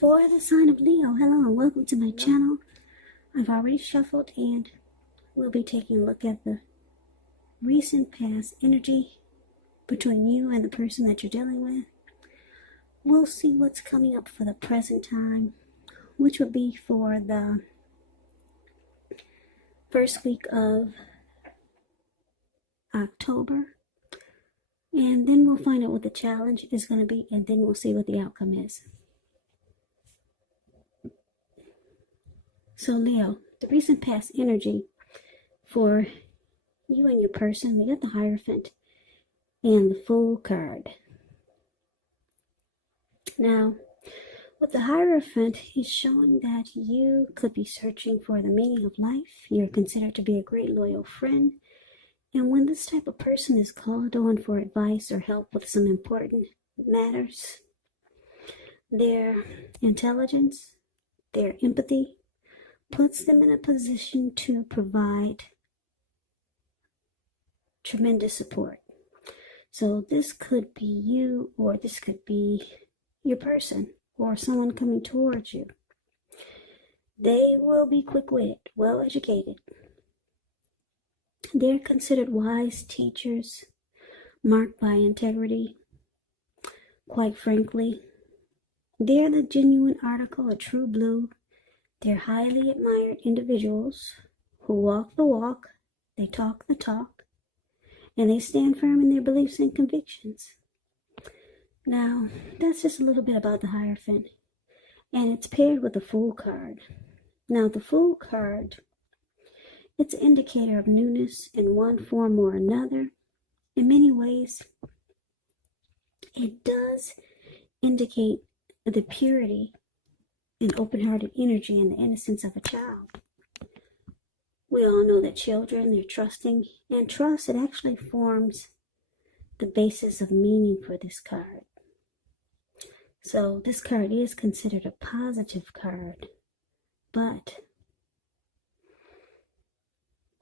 For the sign of Leo, hello and welcome to my channel. I've already shuffled and we'll be taking a look at the recent past energy between you and the person that you're dealing with. We'll see what's coming up for the present time, which would be for the first week of October. And then we'll find out what the challenge is going to be, and then we'll see what the outcome is. So Leo, the recent past energy for you and your person, we got the Hierophant and the Fool card. Now, with the Hierophant, he's showing that you could be searching for the meaning of life. You're considered to be a great loyal friend. And when this type of person is called on for advice or help with some important matters, their intelligence, their empathy, puts them in a position to provide tremendous support. So this could be you, or this could be your person, or someone coming towards you. They will be quick-witted, well-educated. They're considered wise teachers, marked by integrity. Quite frankly, they're the genuine article, a true blue. They're highly admired individuals who walk the walk, they talk the talk, and they stand firm in their beliefs and convictions. Now, that's just a little bit about the Hierophant, and it's paired with the Fool card. Now, the Fool card, it's an indicator of newness in one form or another. In many ways, it does indicate the purity and open-hearted energy and the innocence of a child. We all know that children, they're trusting, and trust, it actually forms the basis of meaning for this card. So this card is considered a positive card, but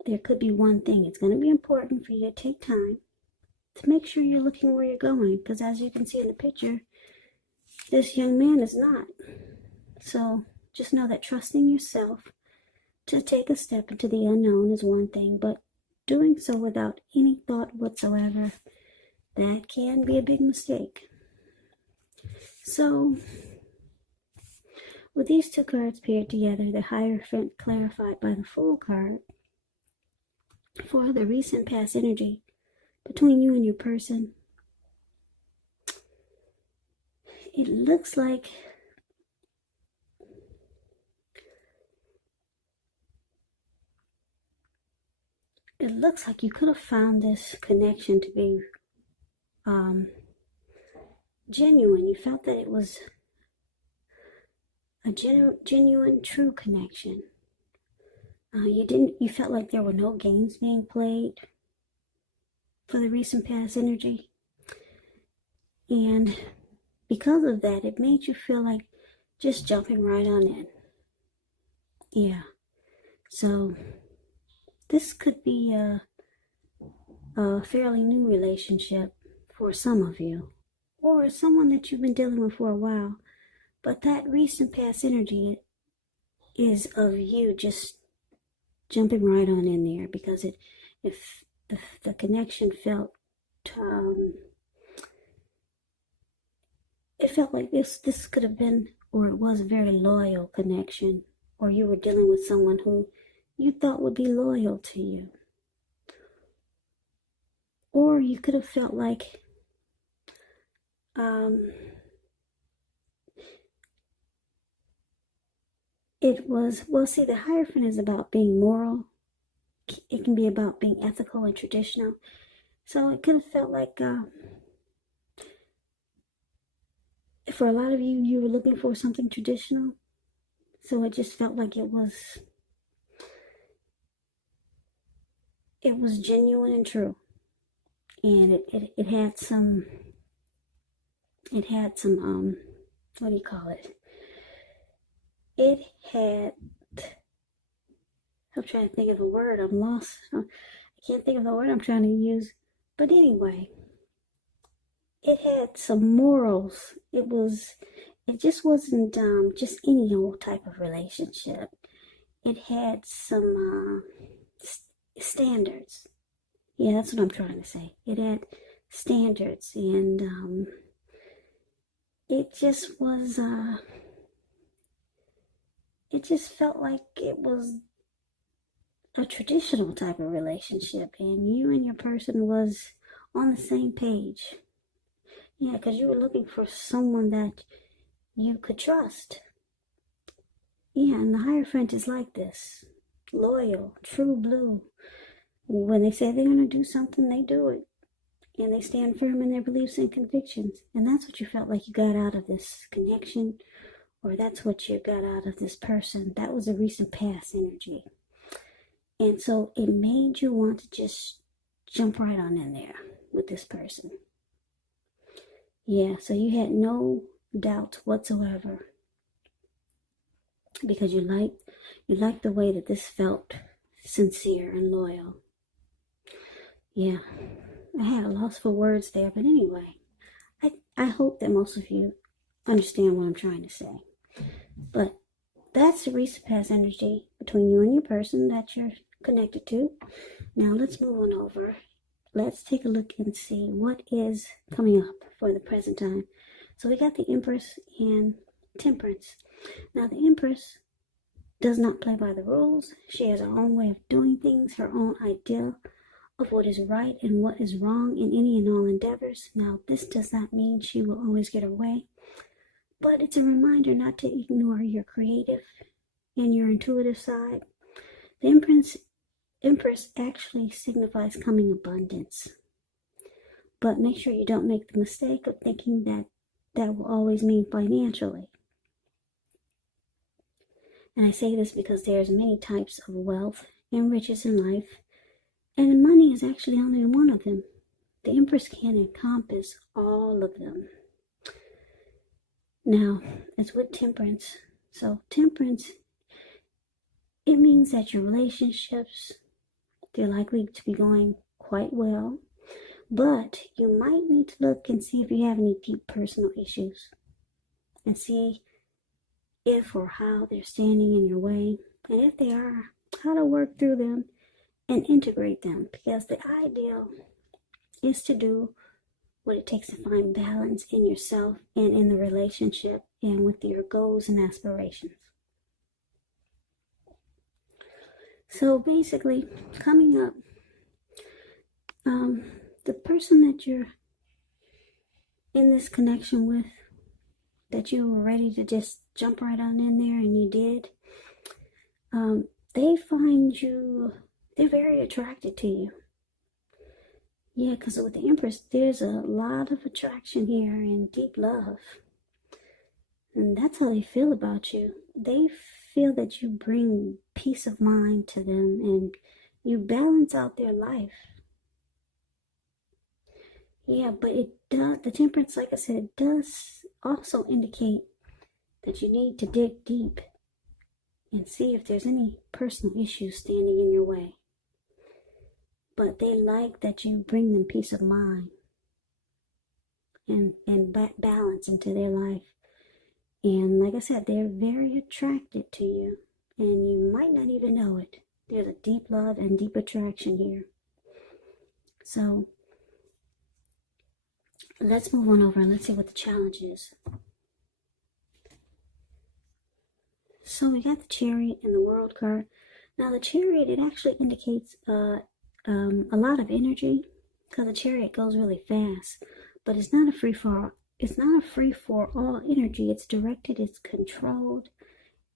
there could be one thing. It's going to be important for you to take time to make sure you're looking where you're going, because as you can see in the picture, this young man is not. So just know that trusting yourself to take a step into the unknown is one thing, but doing so without any thought whatsoever, that can be a big mistake. So with these two cards paired together, the Hierophant clarified by the Fool card, for the recent past energy between you and your person, it looks like you could have found this connection to be genuine. You felt that it was a genuine, true connection. You felt like there were no games being played for the recent past energy. And because of that, it made you feel like just jumping right on in. Yeah. So this could be a fairly new relationship for some of you, or someone that you've been dealing with for a while. But that recent past energy is of you just jumping right on in there, because if the connection felt it felt like this could have been, or it was a very loyal connection, or you were dealing with someone who you thought would be loyal to you. Or you could have felt like it was, well, see, the Hierophant is about being moral. It can be about being ethical and traditional. So it could have felt like, for a lot of you, you were looking for something traditional. So it just felt like it was genuine and true. And it had some, what do you call it? I'm trying to think of a word. I'm lost. I can't think of the word I'm trying to use. But anyway, it had some morals. It was it just wasn't just any old type of relationship. It had some standards. Yeah, that's what I'm trying to say. It had standards, and it just was, it just felt like it was a traditional type of relationship, and you and your person was on the same page. Yeah, because you were looking for someone that you could trust. Yeah, and the Hierophant is like this. Loyal, true blue. When they say they're going to do something, they do it. And they stand firm in their beliefs and convictions. And that's what you felt like you got out of this connection, or that's what you got out of this person. That was a recent past energy. And so it made you want to just jump right on in there with this person. Yeah, so you had no doubt whatsoever, because you liked the way that this felt sincere and loyal. Yeah, I had a loss for words there, but anyway, I hope that most of you understand what I'm trying to say. But that's the recent past energy between you and your person that you're connected to. Now let's move on over. Let's take a look and see what is coming up for the present time. So we got the Empress and Temperance. Now the Empress does not play by the rules. She has her own way of doing things, her own idea of what is right and what is wrong in any and all endeavors. Now this does not mean she will always get her way, but it's a reminder not to ignore your creative and your intuitive side. The Empress actually signifies coming abundance. But make sure you don't make the mistake of thinking that that will always mean financially. And I say this because there's many types of wealth and riches in life, and money is actually only one of them. The Empress can encompass all of them. Now, it's with Temperance. So Temperance, it means that your relationships, they're likely to be going quite well, but you might need to look and see if you have any deep personal issues and see if or how they're standing in your way, and if they are, how to work through them and integrate them, because the ideal is to do what it takes to find balance in yourself and in the relationship and with your goals and aspirations. So basically, coming up, the person that you're in this connection with, that you were ready to just jump right on in there, and you did, they find you, they're very attracted to you. Yeah, because with the Empress, there's a lot of attraction here and deep love. And that's how they feel about you. They feel that you bring peace of mind to them and you balance out their life. Yeah, but it does, the Temperance, like I said, does also indicate that you need to dig deep and see if there's any personal issues standing in your way. But they like that you bring them peace of mind and balance into their life. And like I said, they're very attracted to you, and you might not even know it. There's a deep love and deep attraction here. So let's move on over and let's see what the challenge is. So we got the Chariot and the World card. Now the Chariot, it actually indicates a lot of energy, because the Chariot goes really fast, but it's not a free for all energy. It's directed, it's controlled,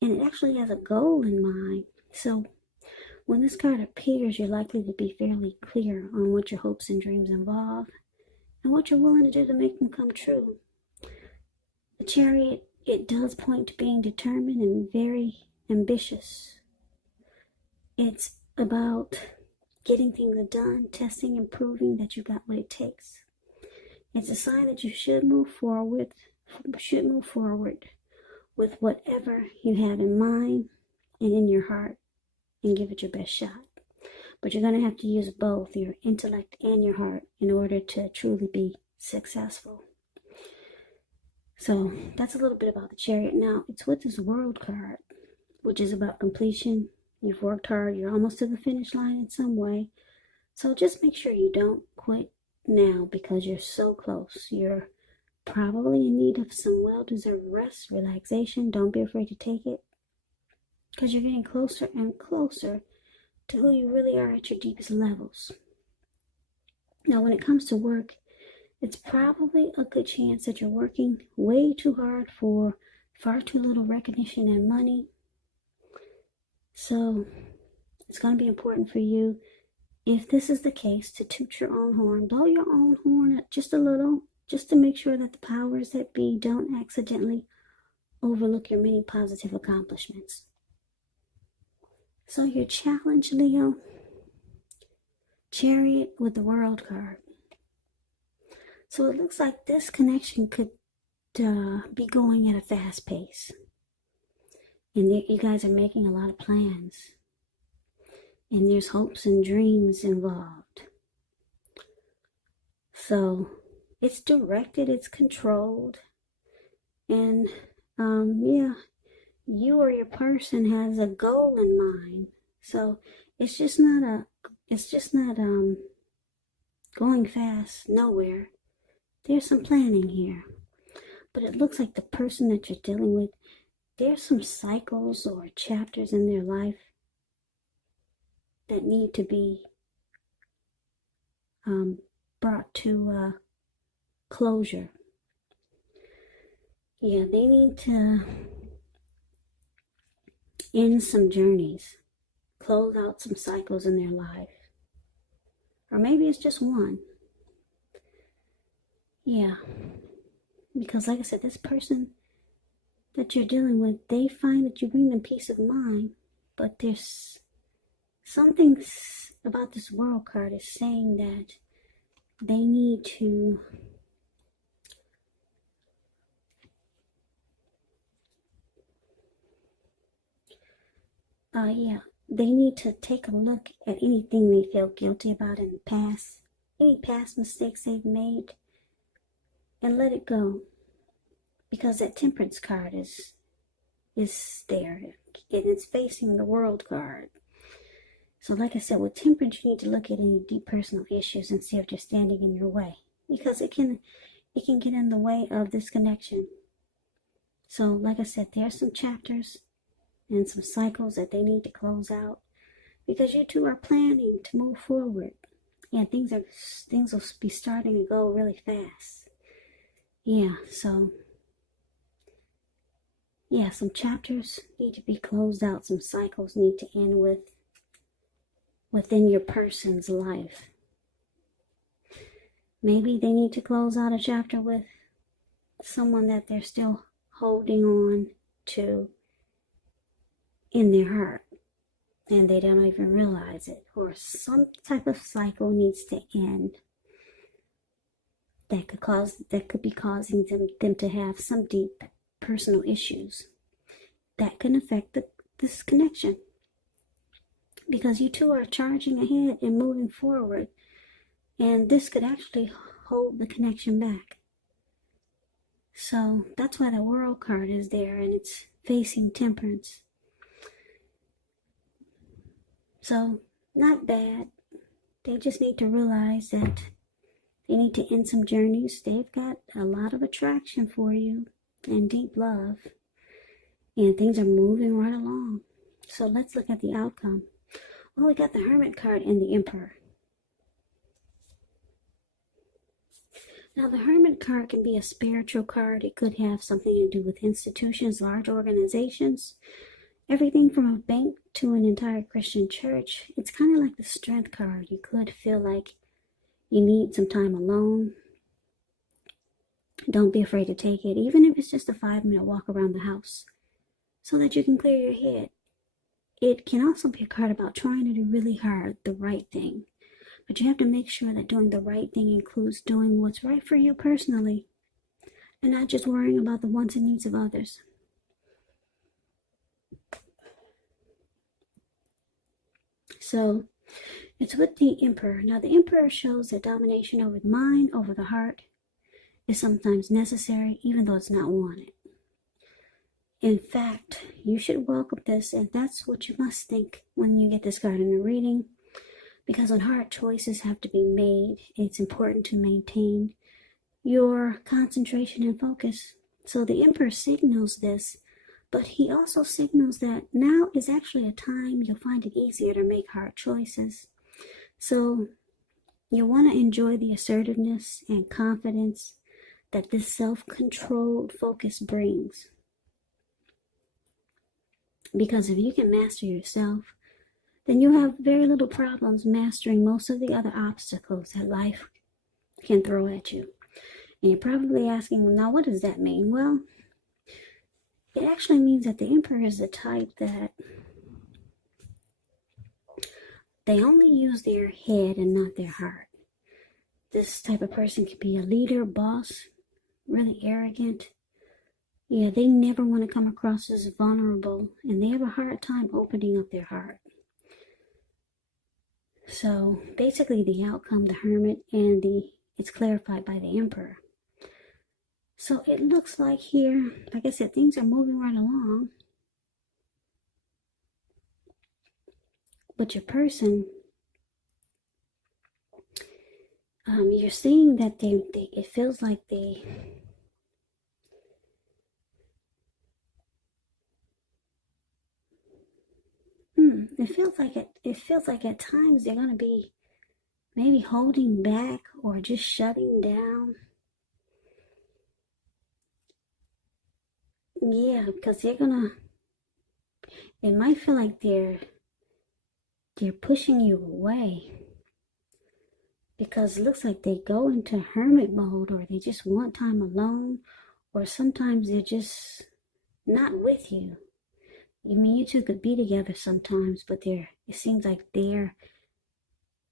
and it actually has a goal in mind. So when this card appears, you're likely to be fairly clear on what your hopes and dreams involve and what you're willing to do to make them come true. The Chariot, it does point to being determined and very ambitious. It's about getting things done, testing and proving that you got what it takes. It's a sign that you should move forward with whatever you have in mind and in your heart and give it your best shot. But you're going to have to use both your intellect and your heart in order to truly be successful. So that's a little bit about the Chariot. Now, it's with this World card, which is about completion. You've worked hard. You're almost to the finish line in some way. So just make sure you don't quit now because you're so close. You're probably in need of some well-deserved rest, relaxation. Don't be afraid to take it because you're getting closer and closer to who you really are at your deepest levels. Now, when it comes to work, it's probably a good chance that you're working way too hard for far too little recognition and money. So it's going to be important for you, if this is the case, to toot your own horn, blow your own horn just a little, just to make sure that the powers that be don't accidentally overlook your many positive accomplishments. So your challenge, Leo, Chariot with the World card. So it looks like this connection could be going at a fast pace. And you guys are making a lot of plans. And there's hopes and dreams involved. So it's directed, it's controlled. And yeah, you or your person has a goal in mind. So it's just not going fast nowhere. There's some planning here. But it looks like the person that you're dealing with, there's some cycles or chapters in their life that need to be brought to closure. Yeah, they need to end some journeys, close out some cycles in their life. Or maybe it's just one. Yeah, because like I said, this person that you're dealing with, they find that you bring them peace of mind, but there's something about this World card is saying that they need to they need to take a look at anything they feel guilty about in the past, any past mistakes they've made, and let it go. Because that Temperance card is there, and it's facing the World card. So like I said, with Temperance, you need to look at any deep personal issues and see if they're standing in your way, because it can get in the way of this connection. So like I said, there are some chapters and some cycles that they need to close out, because you two are planning to move forward, and things will be starting to go really fast. Yeah, so yeah, some chapters need to be closed out, some cycles need to end within your person's life. Maybe they need to close out a chapter with someone that they're still holding on to in their heart, and they don't even realize it. Or some type of cycle needs to end that could be causing them to have some deep personal issues that can affect this connection. Because you two are charging ahead and moving forward, and this could actually hold the connection back. So that's why the World card is there, and it's facing Temperance. So not bad. They just need to realize that they need to end some journeys. They've got a lot of attraction for you and deep love, and things are moving right along. So let's look at the outcome. Well, we got the Hermit card and the Emperor. Now, the Hermit card can be a spiritual card. It could have something to do with institutions, large organizations, everything from a bank to an entire Christian church. It's kind of like the Strength card. You could feel like you need some time alone. Don't be afraid to take it, even if it's just a 5-minute walk around the house, so that you can clear your head. It can also be a card about trying to do really hard the right thing. But you have to make sure that doing the right thing includes doing what's right for you personally, and not just worrying about the wants and needs of others. So it's with the Emperor. Now the Emperor shows the domination over the mind, over the heart, is sometimes necessary, even though it's not wanted. In fact, you should welcome this, and that's what you must think when you get this card in a reading. Because when hard choices have to be made, it's important to maintain your concentration and focus. So the Emperor signals this, but he also signals that now is actually a time you'll find it easier to make hard choices. So you want to enjoy the assertiveness and confidence that this self-controlled focus brings. Because if you can master yourself, then you have very little problems mastering most of the other obstacles that life can throw at you. And you're probably asking, well, now what does that mean? Well, it actually means that the Emperor is the type that they only use their head and not their heart. This type of person can be a leader, boss, really arrogant. Yeah, they never want to come across as vulnerable, and they have a hard time opening up their heart. So basically the outcome, the Hermit, and it's clarified by the Emperor. So it looks like here, like I said, things are moving right along. But your person, you're seeing that it feels like it feels like at times they're going to be maybe holding back or just shutting down. Yeah, because it might feel like they're pushing you away. Because it looks like they go into hermit mode, or they just want time alone, or sometimes they're just not with you. I mean, you two could be together sometimes, but it seems like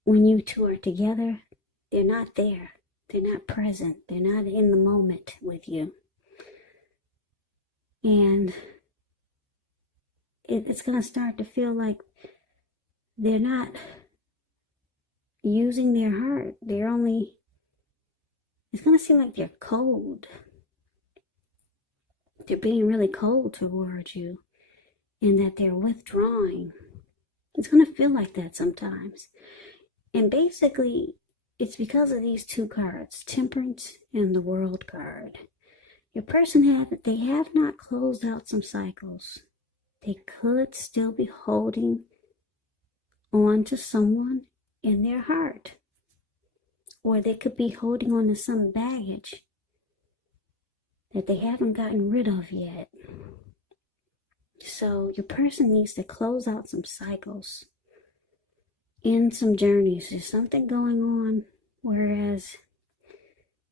when you two are together, they're not there. They're not present. They're not in the moment with you. And it's going to start to feel like they're not using their heart. It's going to seem like they're cold. They're being really cold towards you, and that they're withdrawing. It's going to feel like that sometimes. And basically, it's because of these two cards, Temperance and the World card. Your person they have not closed out some cycles. They could still be holding on to someone in their heart. Or they could be holding on to some baggage that they haven't gotten rid of yet. So your person needs to close out some cycles, end some journeys. There's something going on, whereas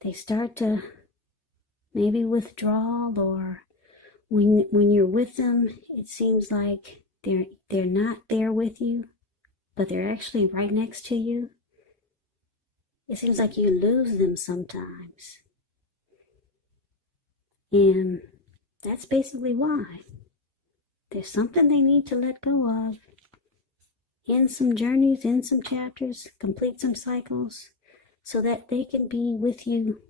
they start to maybe withdraw, or when you're with them, it seems like they're not there with you, but they're actually right next to you. It seems like you lose them sometimes. And that's basically why. There's something they need to let go of. End some journeys, end some chapters, complete some cycles, so that they can be with you,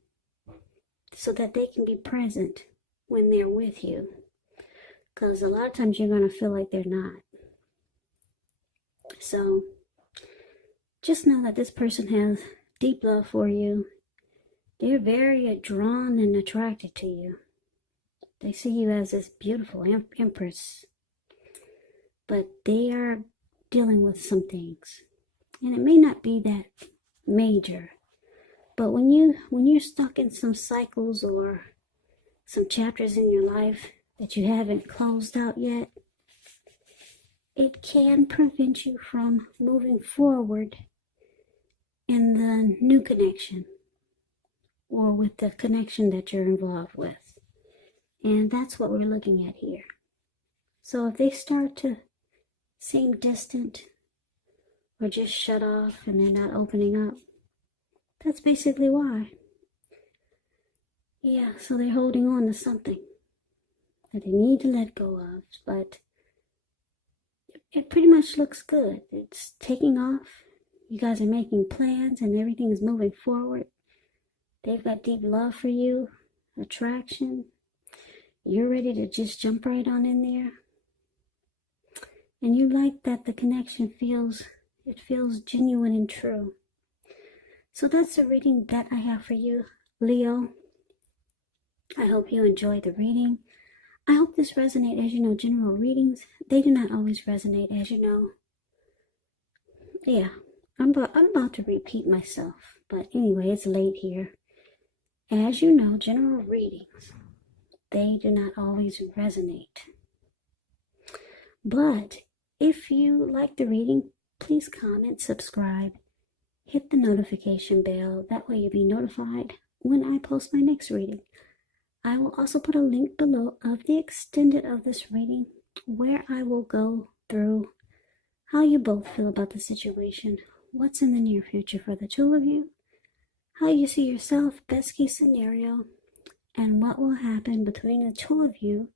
so that they can be present when they're with you. Because a lot of times you're going to feel like they're not. So just know that this person has deep love for you. They're very drawn and attracted to you. They see you as this beautiful empress. But they are dealing with some things. And it may not be that major. But when you're stuck in some cycles or some chapters in your life that you haven't closed out yet, it can prevent you from moving forward in the new connection, or with the connection that you're involved with. And that's what we're looking at here. So if they start to seem distant, or just shut off and they're not opening up, that's basically why. Yeah, so they're holding on to something that they need to let go of, but it pretty much looks good. It's taking off. You guys are making plans and everything is moving forward. They've got deep love for you, attraction. You're ready to just jump right on in there. And you like that the connection feels genuine and true. So that's the reading that I have for you, Leo. I hope you enjoyed the reading. I hope this resonates. As you know, general readings, they do not always resonate, as you know. Yeah, I'm about to repeat myself. But anyway, it's late here. As you know, general readings, they do not always resonate. But if you like the reading, please comment, subscribe, hit the notification bell. That way you'll be notified when I post my next reading. I will also put a link below of the extended of this reading where I will go through how you both feel about the situation, what's in the near future for the two of you, how you see yourself, best case scenario, and what will happen between the two of you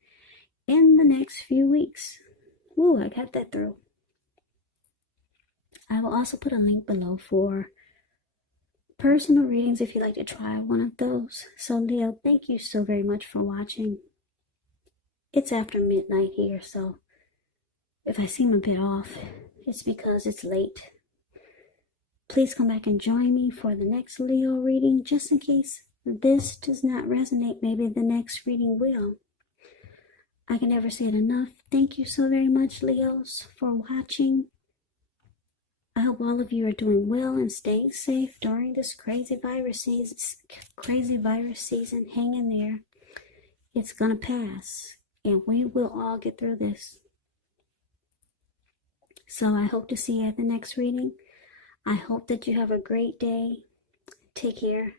in the next few weeks. Ooh, I got that through. I will also put a link below for personal readings if you'd like to try one of those. So Leo, thank you so very much for watching. It's after midnight here, so if I seem a bit off, it's because it's late. Please come back and join me for the next Leo reading, just in case this does not resonate. Maybe the next reading will. I can never say it enough. Thank you so very much, Leos, for watching. I hope all of you are doing well and staying safe during this crazy virus season. Hang in there. It's gonna pass, and we will all get through this. So I hope to see you at the next reading. I hope that you have a great day. Take care.